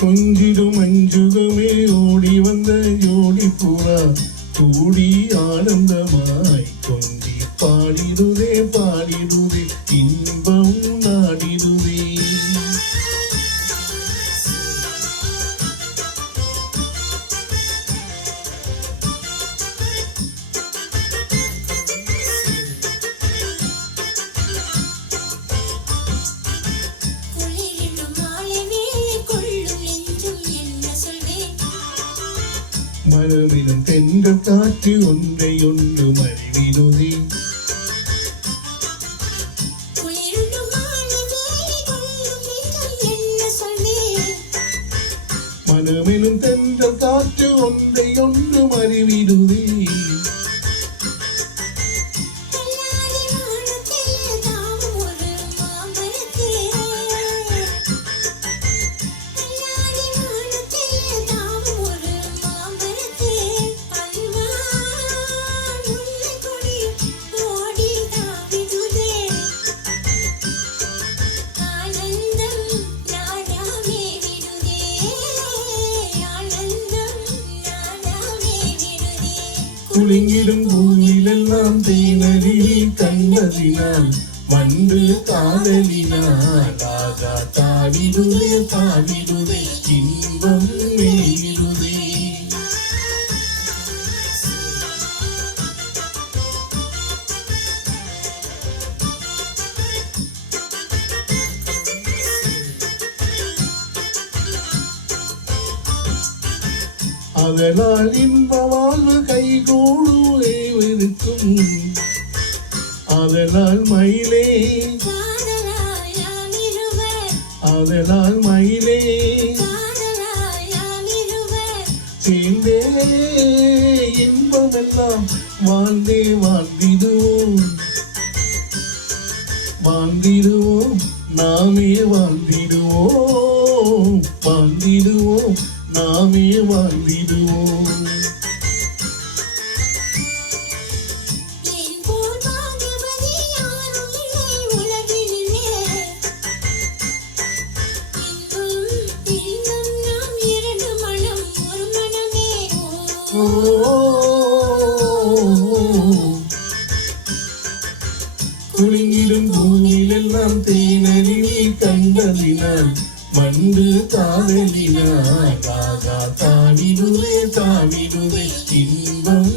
கொஞ்சிடும் அஞ்சுகமே ஓடி வந்த ஜோடி புறா கூடி ஆனந்தமாய் கொஞ்சி பாடிடுதே பாடிடுதே இன்பம் நாடிடுதே. மனமிலும் தென்றல் காற்று ஒன்றை ஒன்று மறிவிடுதே. மனமிலும் தென்றல் காற்று ஒன்றை ஒன்று மறிவிடுதே. குலுங்கிடும் பூவிலெல்லாம் தேனருவி கண்டதினால் வந்து காதலினால் ஆகா தாவிடுதே தாவிடுதே இன்பம் மேலிடுதே. அதனால் இன்ப வாழ்வு கைகூடுவேவிருக்கும். அதனால் மயிலே அதனால் மயிலே சேர்ந்தே இன்பமெல்லாம் வாழ்ந்தே வாழ்ந்திடுவோம் வாழ்ந்திடுவோம் நாமே வாழ்ந்திடுவோம் வாழ்ந்திடுவோம் நாமே வாழ்ந்திடுவோம். குலுங்கிடும் பூமியிலெல்லாம் தேனருவி கண்டதினால் வந்து காதலினால் ஆகா தாவிடுதே தாவிடுதே இன்பம்